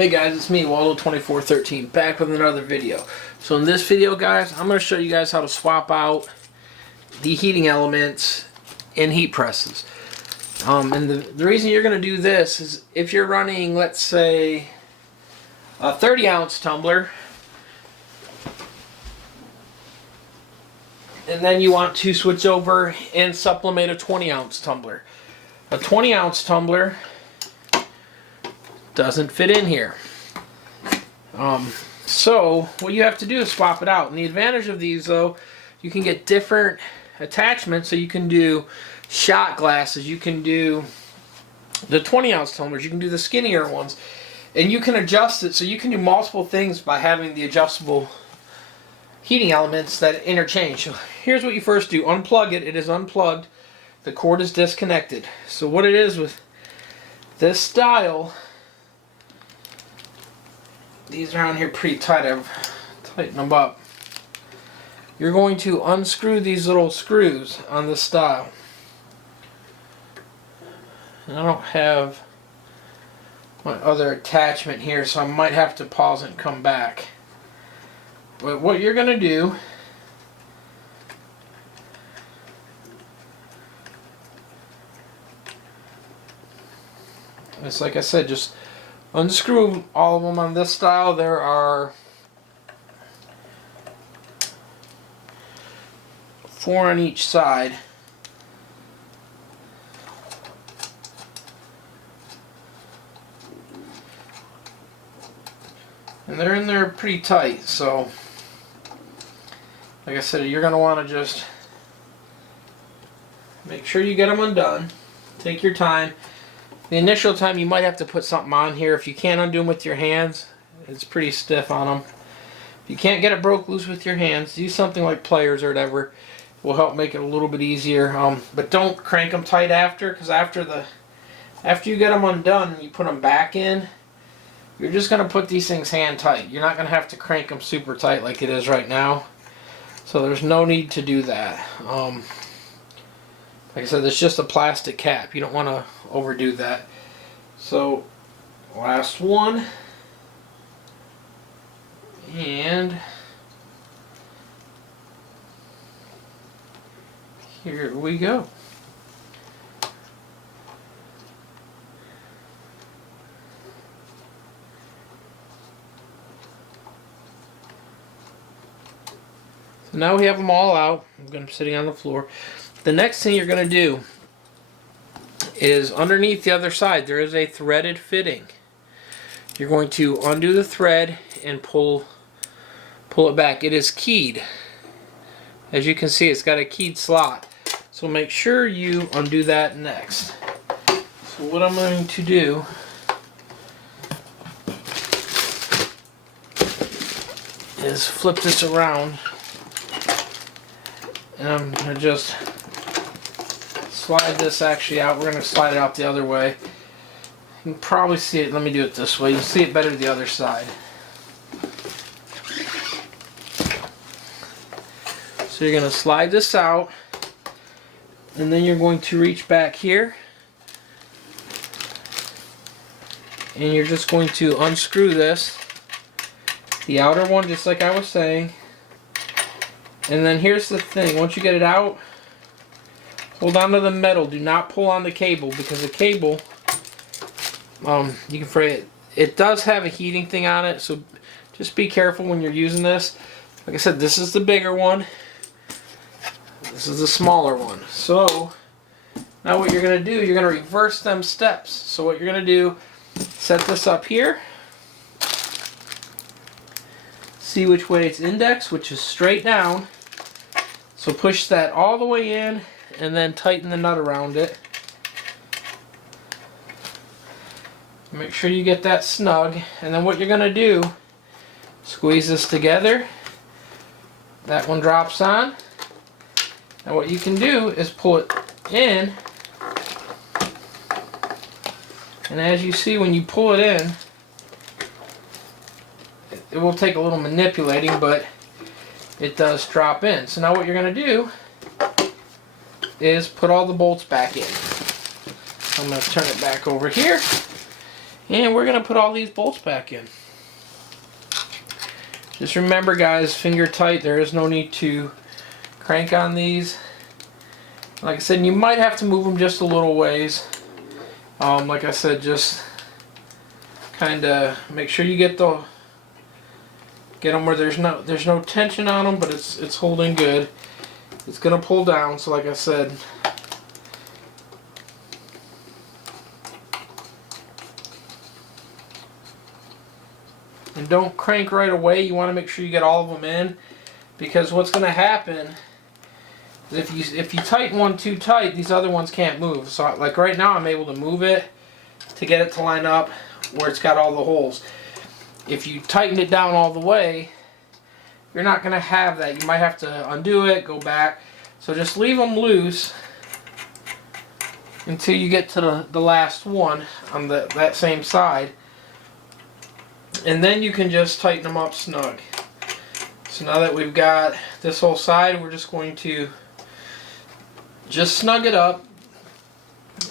Hey guys, it's me, ROLLO2413, back with another video. So in this video, guys, I'm going to show you guys how to swap out the heating elements in heat presses. And the reason you're going to do this is if you're running, let's say, a 30-ounce tumbler, and then you want to switch over and sublimate a 20-ounce tumbler. A 20-ounce tumbler doesn't fit in here. So what you have to do is swap it out. And the advantage of these, though, you can get different attachments. So you can do shot glasses, you can do the 20-ounce tumblers, you can do the skinnier ones, and you can adjust it. So you can do multiple things by having the adjustable heating elements that interchange. So here's what you first do. Unplug it. It is unplugged. The cord is disconnected. So what it is with this style, these are on here pretty tight. I've tightened them up. You're going to unscrew these little screws on this style. And I don't have my other attachment here, so I might have to pause it and come back. But what you're going to do is, like I said, just unscrew all of them on this style. There are 4 on each side. And they're in there pretty tight, so like I said, you're going to want to just make sure you get them undone. Take your time. The initial time you might have to put something on here. If you can't undo them with your hands, it's pretty stiff on them. If you can't get it broke loose with your hands, use something like pliers or whatever. It will help make it a little bit easier. But don't crank them tight after, because after you get them undone and you put them back in, you're just going to put these things hand tight. You're not going to have to crank them super tight like it is right now. So there's no need to do that. Like I said, it's just a plastic cap. You don't want to overdo that. So, last one. And here we go. So now we have them all out. I'm going to be sitting on the floor. The next thing you're going to do is underneath the other side there is a threaded fitting. You're going to undo the thread and pull it back. It is keyed. As you can see, it's got a keyed slot. So make sure you undo that next. So what I'm going to do is flip this around, and I'm going to just slide this actually out. We're going to slide it out the other way. You can probably see it. Let me do it this way. You can see it better the other side. So you're going to slide this out, and then you're going to reach back here, and you're just going to unscrew this, the outer one, just like I was saying. And then here's the thing, once you get it out, hold on to the metal. Do not pull on the cable, because the cable, you can fray it. It does have a heating thing on it, so just be careful when you're using this. Like I said, this is the bigger one. This is the smaller one. So now what you're going to do, you're going to reverse them steps. So what you're going to do, set this up here. See which way it's indexed, which is straight down. So push that all the way in and then tighten the nut around it. Make sure you get that snug. And then what you're going to do, squeeze this together. That one drops on. And what you can do is pull it in. And as you see, when you pull it in, it will take a little manipulating, but it does drop in. So now what you're going to do is put all the bolts back in. I'm going to turn it back over here. And we're going to put all these bolts back in. Just remember, guys, finger tight. There is no need to crank on these. Like I said, you might have to move them just a little ways. Like I said, just kind of make sure you get them where there's no tension on them, but it's holding good. It's gonna pull down. So like I said, and don't crank right away. You want to make sure you get all of them in, because what's gonna happen is if you tighten one too tight, these other ones can't move. So like right now, I'm able to move it to get it to line up where it's got all the holes. If you tighten it down all the way, you're not going to have that. You might have to undo it, go back. So just leave them loose until you get to the last one on that same side. And then you can just tighten them up snug. So now that we've got this whole side, we're just going to just snug it up.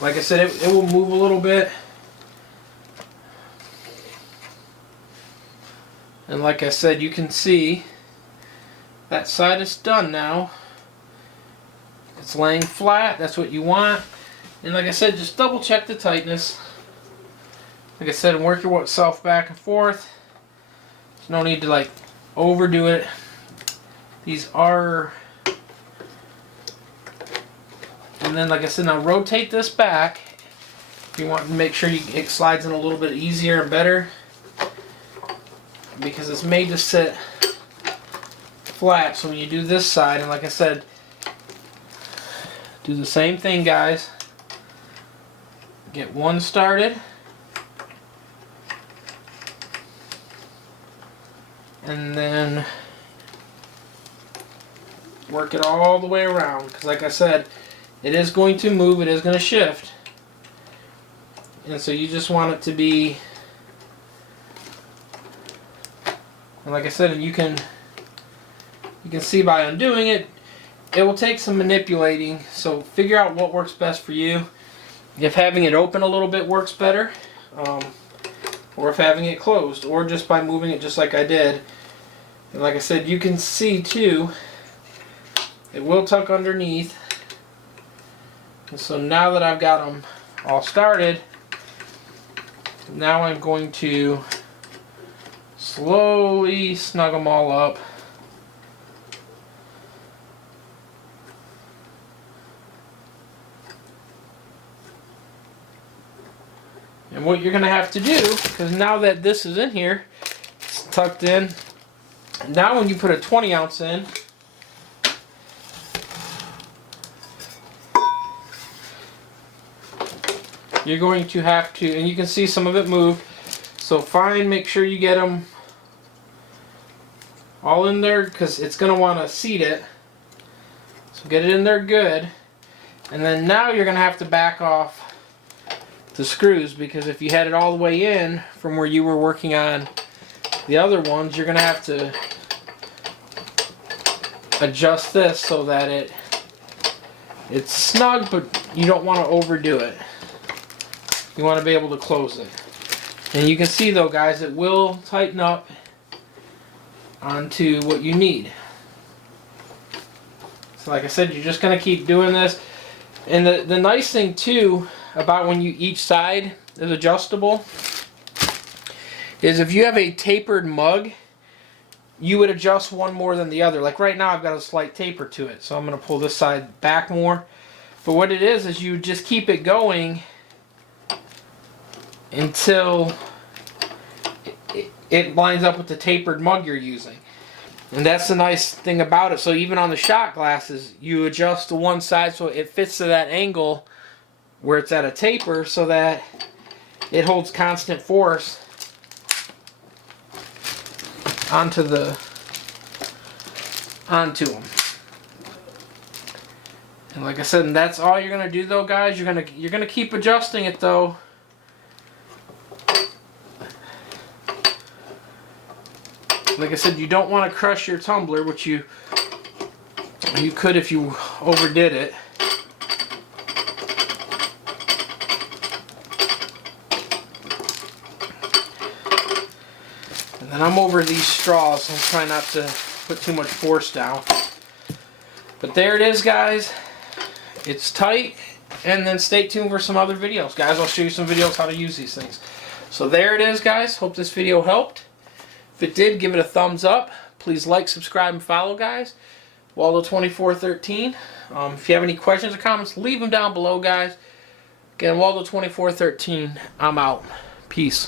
Like I said, it will move a little bit. And like I said, you can see that side is done now. It's laying flat. That's what you want. And like I said, just double check the tightness. Like I said, and work yourself back and forth. There's no need to like overdo it. These are... And then like I said, now rotate this back. If you want to make sure it slides in a little bit easier and better, because it's made to sit flat. So when you do this side, and like I said, do the same thing, guys. Get one started, and then work it all the way around, because like I said, it is going to move, it is going to shift, and so you just want it to be. And like I said, you can see by undoing it, it will take some manipulating. So figure out what works best for you. If having it open a little bit works better, or if having it closed, or just by moving it just like I did. And like I said, you can see too, it will tuck underneath. And so now that I've got them all started, now I'm going to slowly snug them all up. And what you're going to have to do, because now that this is in here, it's tucked in, now when you put a 20 ounce in, you're going to have to, and you can see some of it move, so make sure you get them all in there, because it's going to want to seat it. So get it in there good. And then now you're going to have to back off the screws, because if you had it all the way in from where you were working on the other ones, you're going to have to adjust this so that it's snug, but you don't want to overdo it. You want to be able to close it. And you can see though, guys, it will tighten up onto what you need. So like I said, you're just going to keep doing this. And the nice thing too about when each side is adjustable is if you have a tapered mug, you would adjust one more than the other. Like right now I've got a slight taper to it, so I'm going to pull this side back more. But what it is you just keep it going until it lines up with the tapered mug you're using. And that's the nice thing about it. So even on the shot glasses, you adjust to one side so it fits to that angle where it's at a taper, so that it holds constant force onto them. And like I said, and that's all you're gonna do though, guys. You're gonna keep adjusting it though. Like I said, you don't want to crush your tumbler, which you could if you overdid it. And I'm over these straws. I'm trying not to put too much force down. But there it is, guys. It's tight. And then stay tuned for some other videos. Guys, I'll show you some videos how to use these things. So there it is, guys. Hope this video helped. If it did, give it a thumbs up. Please like, subscribe, and follow, guys. Waldo2413. If you have any questions or comments, leave them down below, guys. Again, Waldo2413. I'm out. Peace.